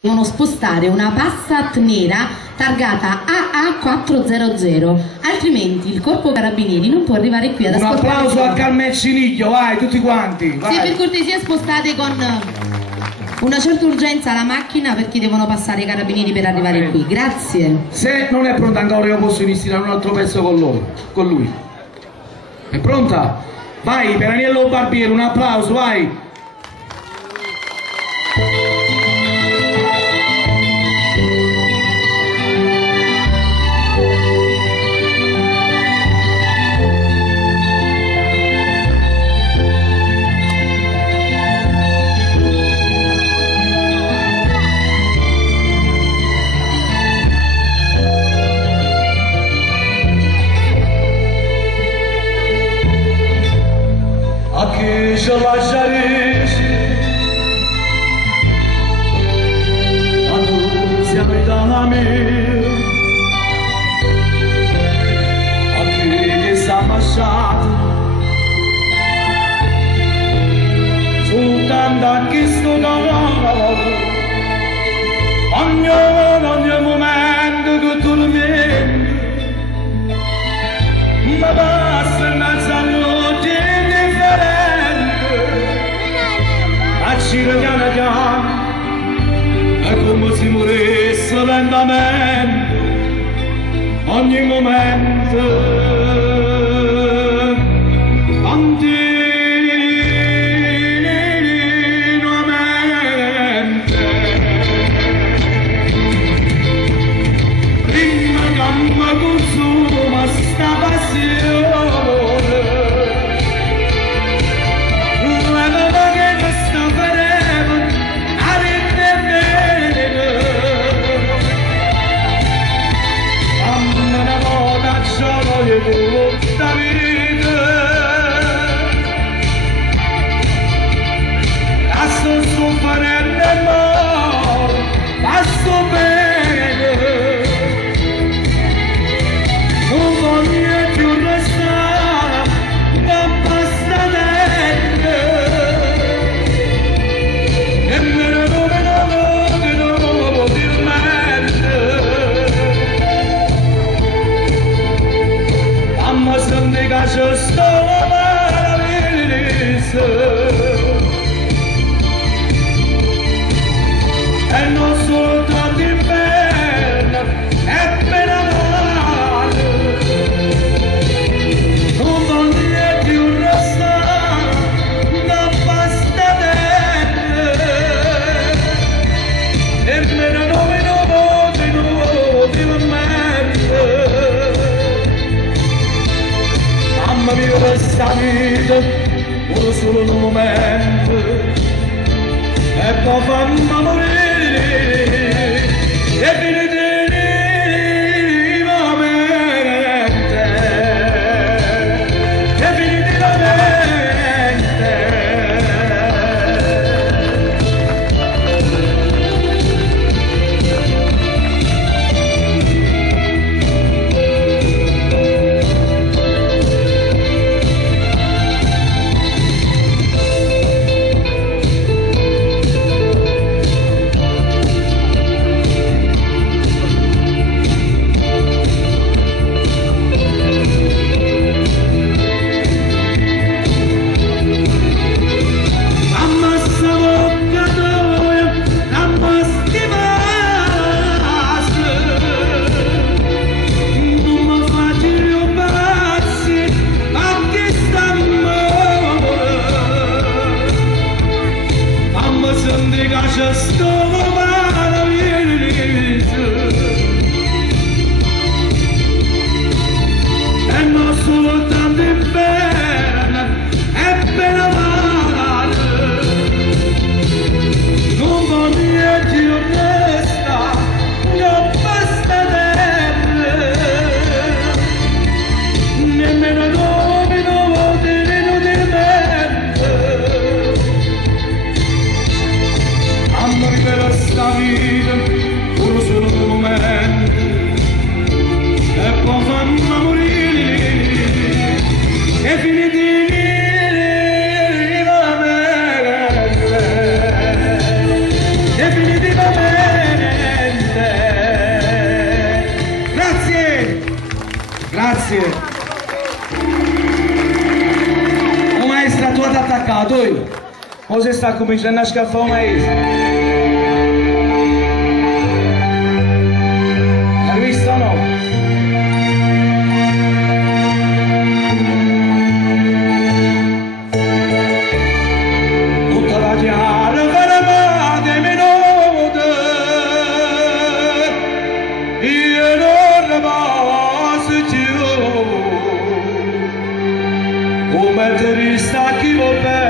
Devono spostare una Passat nera targata AA400, altrimenti il corpo carabinieri non può arrivare qui ad ascoltare. Un applauso a Carmen Ciniglio, vai tutti quanti, vai. Se per cortesia spostate con una certa urgenza la macchina, perché devono passare i carabinieri per arrivare qui, grazie. Se non è pronta ancora io posso iniziare un altro pezzo con lui. È pronta? Vai, per Aniello Barbieri, un applauso, vai. Aqui já lasciares a dúzia me dá a mim aqui essa machado soltanto aqui sto dando ogni momento che tu mi ma basta mezzo piano piano è come se morisse lentamente ogni momento continuamente prima che mi consuma sta passione tutta vita la sto sofferendo e moro passo bene non voglio più restare non basta niente nemmeno di nuovo di mente amma senti che ci sto e non soltanto inverno è appena male non voglio più restare non basta tempo nemmeno di mente mamma mia questa vita uno solo un momento e poi fanno morire definitivamente just e non soltanto inverno è appena male non voglio più resta non basta tempo nemmeno nomi non vuol dire inutilmente mamma mia per sta vita uno solo un momento e poi fanno morire definitivamente definitivamente O se sta cominciando a scaffare un maestro? Hai visto o no? Tutta la chiara fermate minuti, io non rimasto più, come te ristacchi va bene.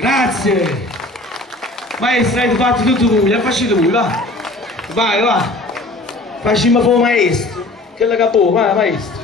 Grazie! Maestro, hai fatto tutto voi, l'hai fatto voi, va! Vai, va! Facciamo fuori maestro! Che la capò, vai maestro!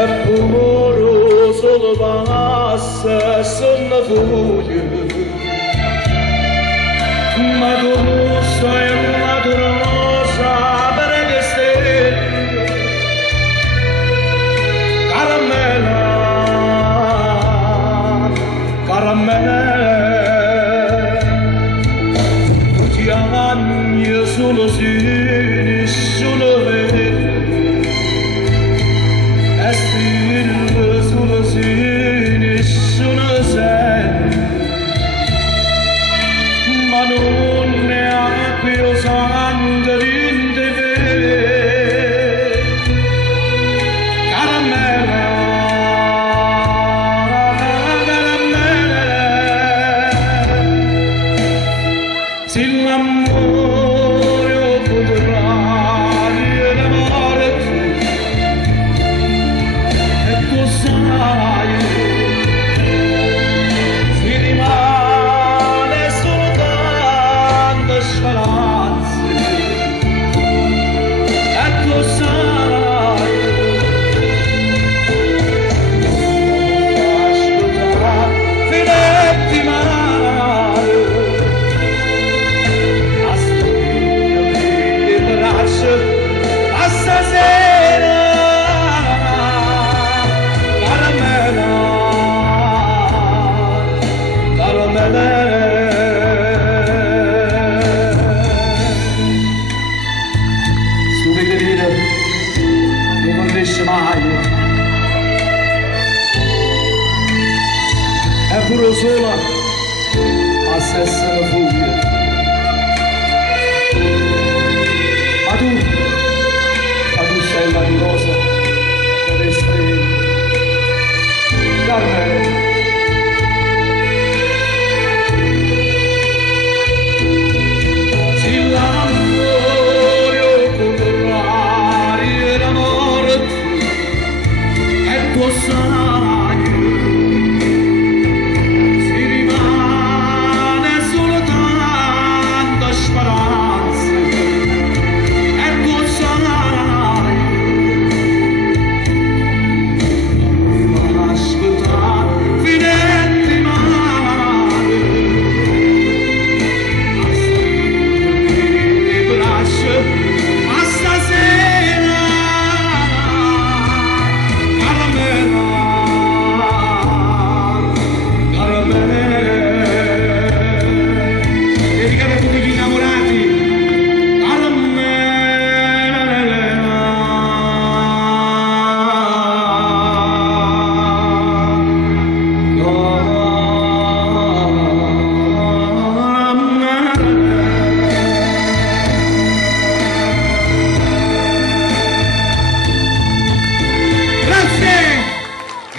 E puro solo passa sono fuori, ma tu sei una rosa per le stelle, caramella, caramella, tutti anni solo si nessuno vede. Ma non ne ha più cresce mai, è pure sola a stessa furia. Ma tu sei la rosa delle stelle, Carmelo. Si rimane soltanto speranza e tu sarai, mi fa ascoltare finetti male, a stringere le braccia a stasera, caramella. Dedicate a tutti gli innamorati,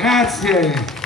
grazie.